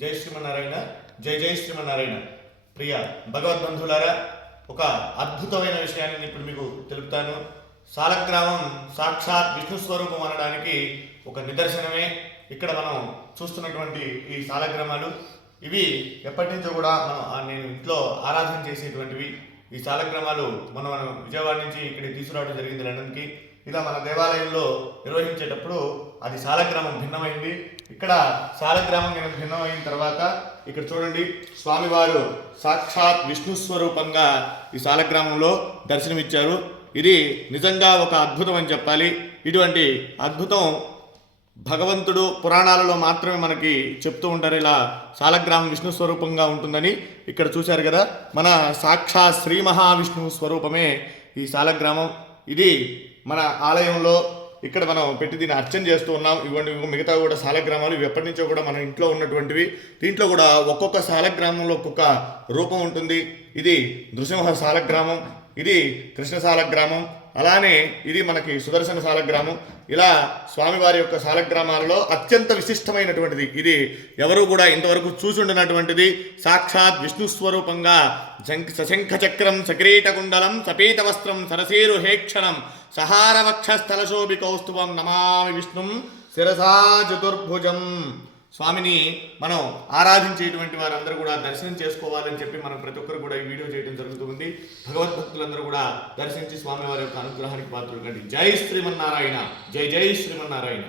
జై శ్రీమన్నారాయణ. జై జై శ్రీమన్నారాయణ. ప్రియ భగవద్బంధువులారా, ఒక అద్భుతమైన విషయాన్ని ఇప్పుడు మీకు తెలుపుతాను. సాలగ్రామం సాక్షాత్ విష్ణు స్వరూపం అనడానికి ఒక నిదర్శనమే ఇక్కడ మనం చూస్తున్నటువంటి ఈ సాలగ్రామాలు. ఇవి ఎప్పటి నుంచో కూడా నేను ఇంట్లో ఆరాధన చేసేటువంటివి. ఈ సాలగ్రామాలు మనం విజయవాడ నుంచి ఇక్కడికి తీసుకురావడం జరిగింది లండన్కి. ఇలా మన దేవాలయంలో నిర్వహించేటప్పుడు అది సాలగ్రామం భిన్నమైంది. ఇక్కడ సాలగ్రామం భిన్నమైన తర్వాత ఇక్కడ చూడండి, స్వామివారు సాక్షాత్ విష్ణు స్వరూపంగా ఈ సాలగ్రామంలో దర్శనమిచ్చారు. ఇది నిజంగా ఒక అద్భుతం అని చెప్పాలి. ఇటువంటి అద్భుతం భగవంతుడు పురాణాలలో మాత్రమే మనకి చెప్తూ ఉంటారు. ఇలా సాలగ్రామం విష్ణు స్వరూపంగా ఉంటుందని ఇక్కడ చూశారు కదా, మన సాక్షాత్ శ్రీ మహావిష్ణువు స్వరూపమే ఈ సాలగ్రామం. ఇది మన ఆలయంలో ఇక్కడ మనం పెట్టి దీన్ని అర్చన చేస్తూ ఉన్నాం. ఇవ్వండి, మిగతా కూడా సాలగ్రామాలు ఇవి ఎప్పటి నుంచో కూడా మన ఇంట్లో ఉన్నటువంటివి. దీంట్లో కూడా ఒక్కొక్క సాలగ్రామంలో ఒక్కొక్క రూపం ఉంటుంది. ఇది నృసింహ సాలగ్రామం, ఇది కృష్ణ సాలగ్రామం, అలానే ఇది మనకి సుదర్శన సాలగ్రామం. ఇలా స్వామివారి యొక్క సాలగ్రామాలలో అత్యంత విశిష్టమైనటువంటిది. ఇది ఎవరు కూడా ఇంతవరకు చూసుండినటువంటిది. సాక్షాత్ విష్ణు స్వరూపంగా సశంఖ చక్రం సకిరీటకుండలం సపీత వస్త్రం సరసేరు హేక్షణం సహారవక్షస్థలశోభి కౌస్తుభం నమామి విష్ణుం శిరసా చతుర్భుజం. స్వామిని మనం ఆరాధించేటువంటి వారందరూ కూడా దర్శనం చేసుకోవాలని చెప్పి మనం ప్రతి ఒక్కరు కూడా ఈ వీడియో చేయడం జరుగుతుంది. భగవద్భక్తులందరూ కూడా దర్శించి స్వామివారి యొక్క అనుగ్రహానికి పాత్రలు కండి. జై శ్రీమన్నారాయణ. జై జై శ్రీమన్నారాయణ.